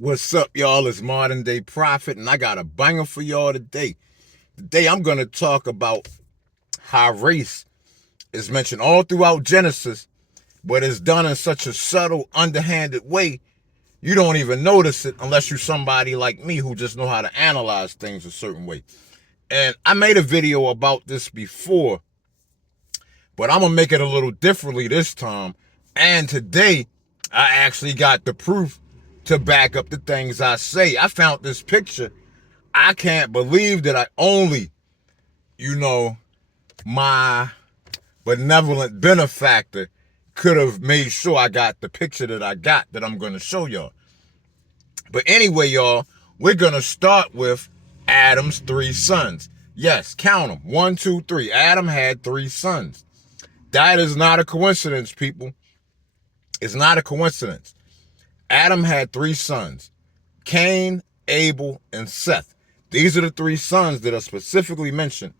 What's up, y'all? It's Modern Day Prophet, and I got a banger for y'all today. Today, I'm going to talk about how race is mentioned all throughout Genesis, but it's done in such a subtle, underhanded way, you don't even notice it unless you're somebody like me who just know how to analyze things a certain way. And I made a video about this before, but I'm going to make it a little differently this time. And today, I actually got the proof to back up the things I say. I found this picture. I can't believe that I only, my benevolent benefactor could have made sure I got the picture that I got that I'm going to show y'all. But anyway, y'all, we're going to start with Adam's three sons. Yes, count them. 1, 2, 3. Adam had three sons. That is not a coincidence, people. It's not a coincidence. Adam had three sons: Cain, Abel, and Seth. These are the three sons that are specifically mentioned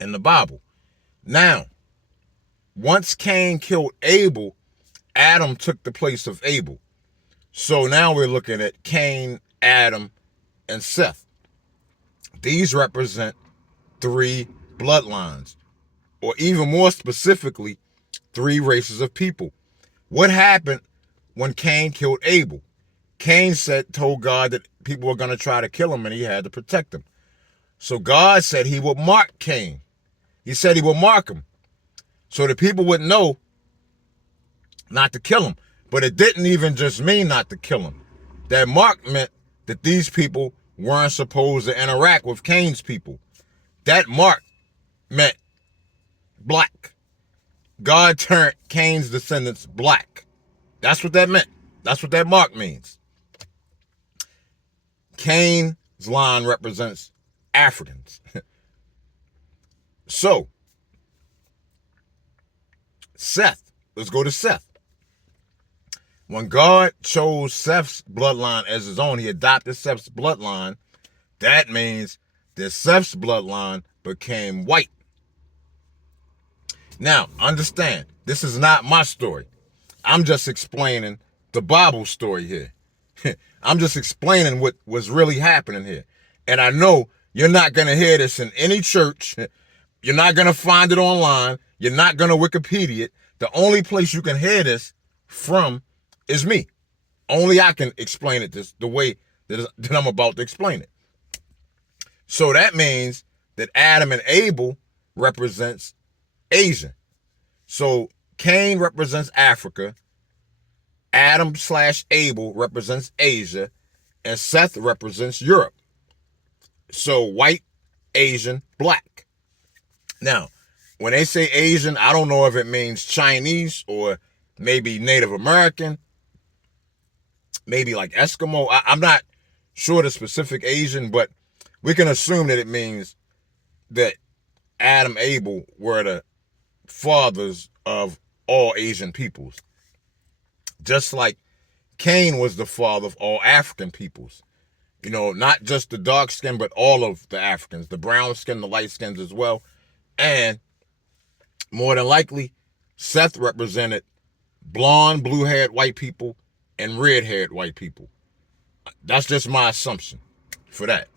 in the Bible. Now, once Cain killed Abel, Adam took the place of Abel. So now we're looking at Cain, Adam, and Seth. These represent three bloodlines, or even more specifically, three races of people. What happened when Cain killed Abel? Cain told God that people were going to try to kill him and he had to protect him. So God said he would mark Cain. He said he would mark him so that people would know not to kill him. But it didn't even just mean not to kill him. That mark meant that these people weren't supposed to interact with Cain's people. That mark meant black. God turned Cain's descendants black. That's what that meant. That's what that mark means. Cain's line represents Africans. So, Seth. Let's go to Seth. When God chose Seth's bloodline as his own, he adopted Seth's bloodline. That means that Seth's bloodline became white. Now, understand, this is not my story. I'm just explaining the Bible story here. I'm just explaining what was really happening here. And I know you're not going to hear this in any church. You're not going to find it online. You're not going to Wikipedia it. The only place you can hear this from is me. Only I can explain it the way that I'm about to explain it. So that means that Adam and Abel represents Asia. So Cain represents Africa, Adam/Abel represents Asia, and Seth represents Europe. So white, Asian, black. Now, when they say Asian, I don't know if it means Chinese or maybe Native American, maybe like Eskimo. I'm not sure the specific Asian, but we can assume that it means that Adam, Abel were the fathers of all Asian peoples. Just like Cain was the father of all African peoples. You know, not just the dark skin, but all of the Africans, the brown skin, the light skins as well. And more than likely, Seth represented blonde, blue-haired white people and red-haired white people. That's just my assumption for that.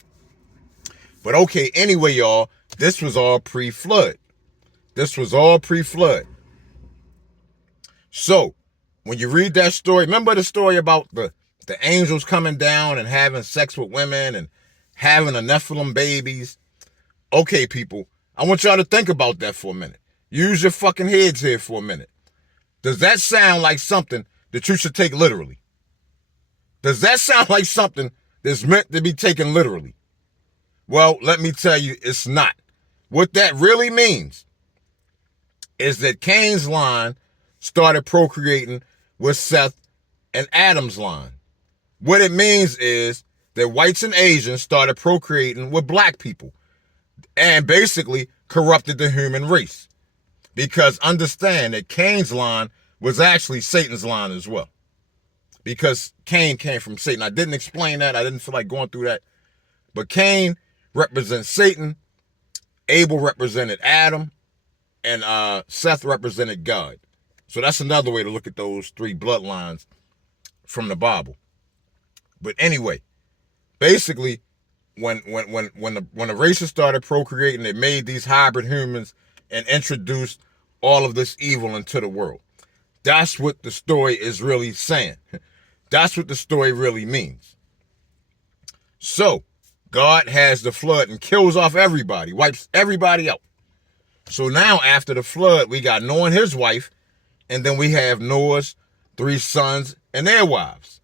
But okay, anyway, y'all, this was all pre-flood. This was all pre-flood. So, when you read that story, remember the story about the angels coming down and having sex with women and having a Nephilim babies? Okay, people, I want y'all to think about that for a minute. Use your fucking heads here for a minute. Does that sound like something that you should take literally? Does that sound like something that's meant to be taken literally? Well, let me tell you, it's not. What that really means is that Cain's line started procreating with Seth and Adam's line. What it means is that whites and Asians started procreating with black people and basically corrupted the human race. Because understand that Cain's line was actually Satan's line as well. Because Cain came from Satan. I didn't explain that. I didn't feel like going through that. But Cain represents Satan. Abel represented Adam. And Seth represented God. So that's another way to look at those three bloodlines from the Bible. But anyway, basically, when the races started procreating, they made these hybrid humans and introduced all of this evil into the world. That's what the story is really saying. That's what the story really means. So, God has the flood and kills off everybody, wipes everybody out. So now after the flood, we got Noah and his wife, and then we have Noah's 3 sons and their wives.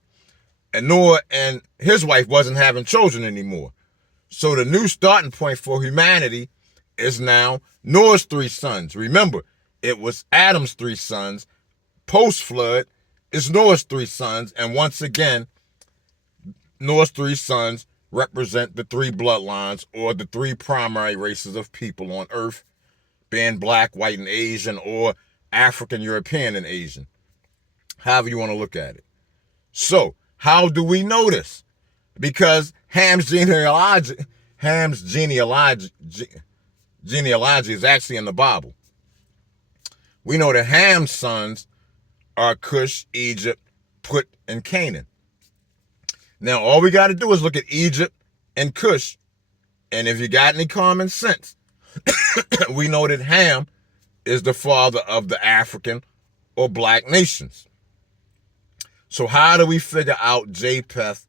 And Noah and his wife wasn't having children anymore. So the new starting point for humanity is now Noah's 3 sons. Remember, it was Adam's 3 sons. Post-flood is Noah's 3 sons. And once again, Noah's 3 sons represent the 3 bloodlines, or the 3 primary races of people on earth, being black, white, and Asian, or African, European, and Asian. However you want to look at it. So, how do we know this? Because Ham's genealogy is actually in the Bible. We know that Ham's sons are Cush, Egypt, Put, and Canaan. Now, all we got to do is look at Egypt and Cush, and if you got any common sense, we know that Ham is the father of the African or black nations. So how do we figure out Japheth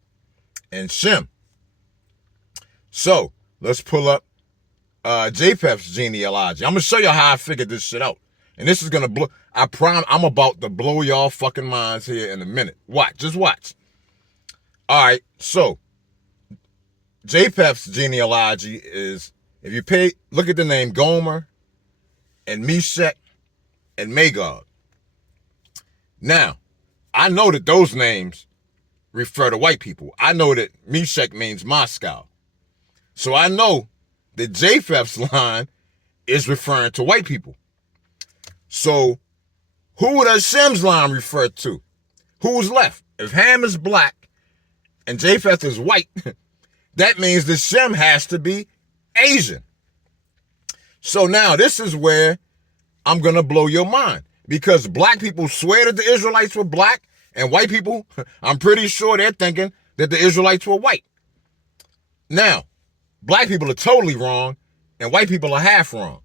and Shem? So let's pull up Japheth's genealogy. I'm gonna show you how I figured this shit out, and this is gonna blow. I promise, I'm about to blow y'all fucking minds here in a minute. Watch, just watch. All right, so Japheth's genealogy is, if you look at the name Gomer and Meshach and Magog. Now, I know that those names refer to white people. I know that Meshach means Moscow. So I know that Japheth's line is referring to white people. So who does Shem's line refer to? Who's left? If Ham is black and Japheth is white, that means that Shem has to be Asian. So now this is where I'm going to blow your mind, because black people swear that the Israelites were black, and white people, I'm pretty sure they're thinking that the Israelites were white. Now, black people are totally wrong, and white people are half wrong.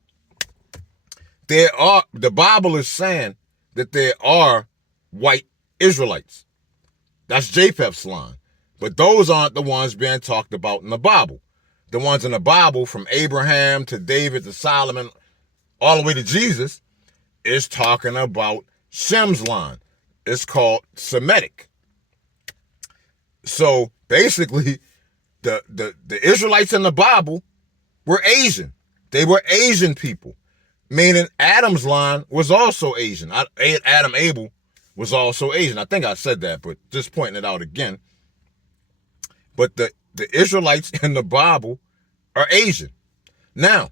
The Bible is saying that there are white Israelites. That's Japheth's line. But those aren't the ones being talked about in the Bible. The ones in the Bible, from Abraham to David to Solomon, all the way to Jesus, is talking about Shem's line. It's called Semitic. So basically, the Israelites in the Bible were Asian. They were Asian people, meaning Adam's line was also Asian. Adam Abel was also Asian. I think I said that, but just pointing it out again. But the Israelites in the Bible are Asian. Now,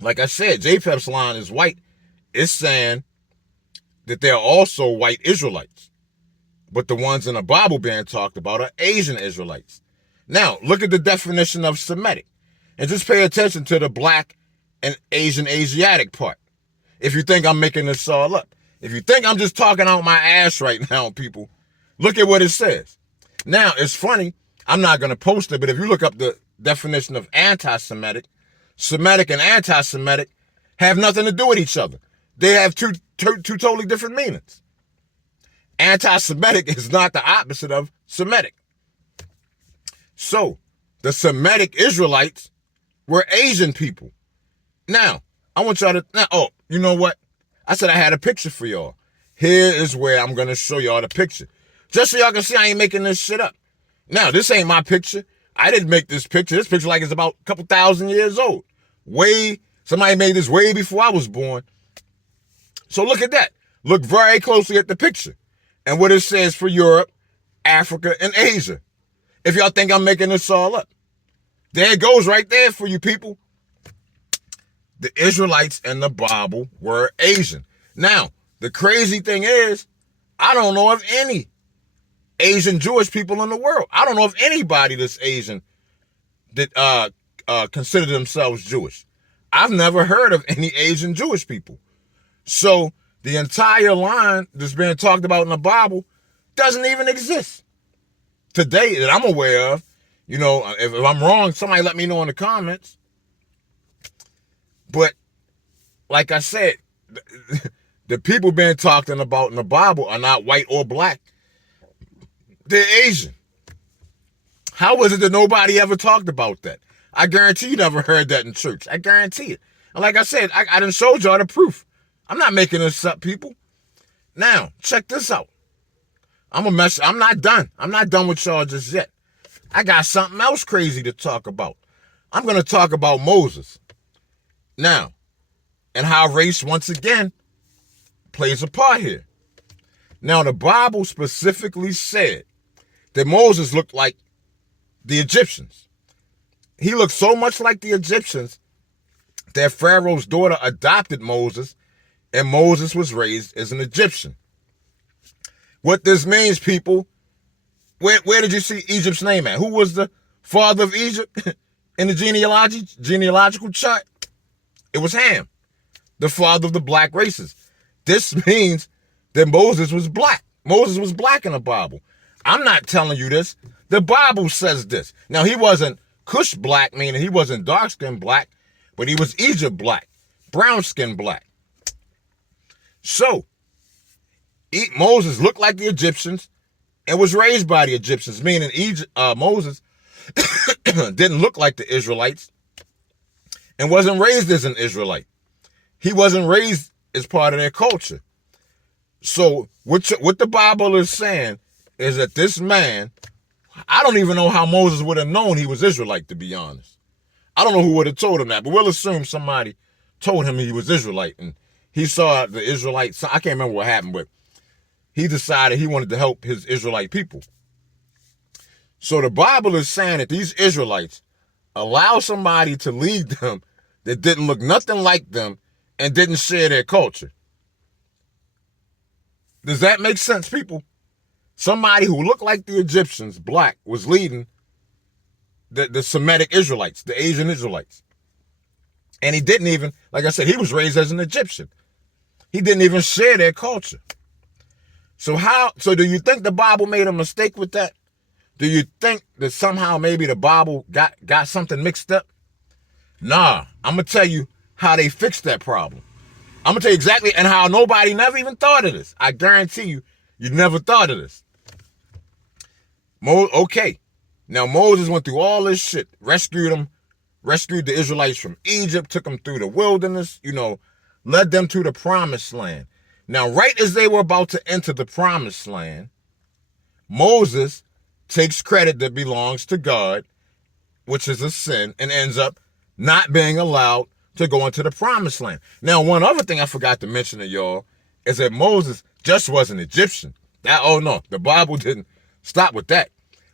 like I said, Japheth's line is white. It's saying that they're also white Israelites. But the ones in the Bible being talked about are Asian Israelites. Now, look at the definition of Semitic. And just pay attention to the black and Asiatic part. If you think I'm making this all up. If you think I'm just talking out my ass right now, people, look at what it says. Now, it's funny. I'm not going to post it, but if you look up the definition of anti-Semitic, Semitic and anti-Semitic have nothing to do with each other. They have two totally different meanings. Anti-Semitic is not the opposite of Semitic. So, the Semitic Israelites were Asian people. Now, I want y'all to, oh, you know what? I said I had a picture for y'all. Here is where I'm going to show y'all the picture. Just so y'all can see I ain't making this shit up. Now, this ain't my picture. I didn't make this picture. This picture like is about a couple thousand years old. Somebody made this way before I was born. So look at that. Look very closely at the picture and what it says for Europe, Africa, and Asia. If y'all think I'm making this all up. There it goes right there for you people. The Israelites in the Bible were Asian. Now, the crazy thing is, I don't know of any Asian Jewish people in the world. I don't know of anybody that's Asian that consider themselves Jewish. I've never heard of any Asian Jewish people. So the entire line that's being talked about in the Bible doesn't even exist. today that I'm aware of. You know, if I'm wrong, somebody let me know in the comments. But like I said, the people being talked about in the Bible are not white or black. They're Asian. How is it that nobody ever talked about that? I guarantee you never heard that in church. I guarantee it. And like I said, I done showed y'all the proof. I'm not making this up, people. Now, check this out. I'm not done. I'm not done with y'all just yet. I got something else crazy to talk about. I'm going to talk about Moses. Now, and how race, once again, plays a part here. Now, the Bible specifically said that Moses looked like the Egyptians. He looked so much like the Egyptians that Pharaoh's daughter adopted Moses, and Moses was raised as an Egyptian. What this means, people, where did you see Egypt's name at? Who was the father of Egypt in the genealogical chart? It was Ham, the father of the black races. This means that Moses was black. Moses was black in the Bible. I'm not telling you this. The Bible says this. Now, he wasn't Cush black, meaning he wasn't dark-skinned black, but he was Egypt black, brown-skinned black. So, Moses looked like the Egyptians and was raised by the Egyptians, meaning Moses didn't look like the Israelites and wasn't raised as an Israelite. He wasn't raised as part of their culture. So what the Bible is saying is that this man, I don't even know how Moses would have known he was Israelite, to be honest. I don't know who would have told him that, but we'll assume somebody told him he was Israelite, and he saw the Israelites. I can't remember what happened, but he decided he wanted to help his Israelite people. So the Bible is saying that these Israelites allow somebody to lead them that didn't look nothing like them and didn't share their culture. Does that make sense, people? Somebody who looked like the Egyptians, black, was leading the Semitic Israelites, the Asian Israelites. And he didn't even, like I said, he was raised as an Egyptian. He didn't even share their culture. So do you think the Bible made a mistake with that? Do you think that somehow maybe the Bible got something mixed up? Nah, I'm going to tell you how they fixed that problem. I'm going to tell you exactly, and how nobody never even thought of this. I guarantee you never thought of this. Okay, now Moses went through all this shit, rescued the Israelites from Egypt, took them through the wilderness, led them to the promised land. Now, right as they were about to enter the promised land, Moses takes credit that belongs to God, which is a sin, and ends up not being allowed to go into the promised land. Now, one other thing I forgot to mention to y'all is that Moses just wasn't Egyptian. The Bible didn't stop with that.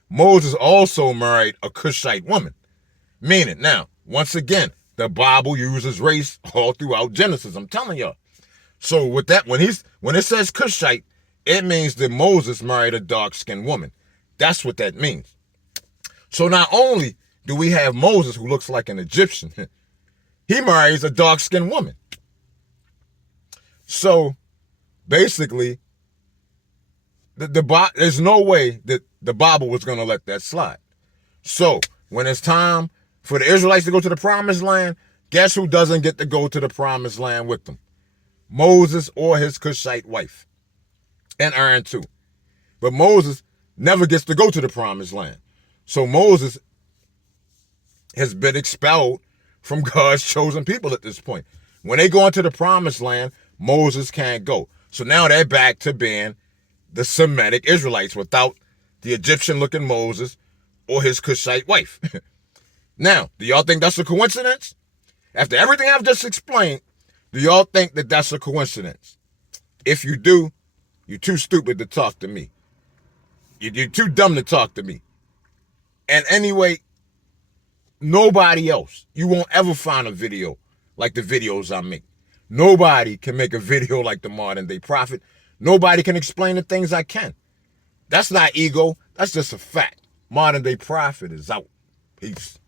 Moses also married a Cushite woman. Meaning, now, once again, the Bible uses race all throughout Genesis. I'm telling y'all. So with that, when it says Cushite, it means that Moses married a dark-skinned woman. That's what that means. So not only do we have Moses, who looks like an Egyptian, he marries a dark-skinned woman. So basically, there's no way that the Bible was going to let that slide. So when it's time for the Israelites to go to the promised land, guess who doesn't get to go to the promised land with them? Moses or his Cushite wife. And Aaron too. But Moses never gets to go to the promised land. So Moses has been expelled from God's chosen people at this point. When they go into the promised land, Moses can't go. So now they're back to being the Semitic Israelites without the Egyptian-looking Moses or his Cushite wife. Now, do y'all think that's a coincidence? After everything I've just explained, do y'all think that that's a coincidence? If you do, you're too stupid to talk to me. You're too dumb to talk to me. And anyway, nobody else, you won't ever find a video like the videos I make. Nobody can make a video like the Modern Day Prophet. Nobody can explain the things I can. That's not ego. That's just a fact. Modern Day Prophet is out. Peace.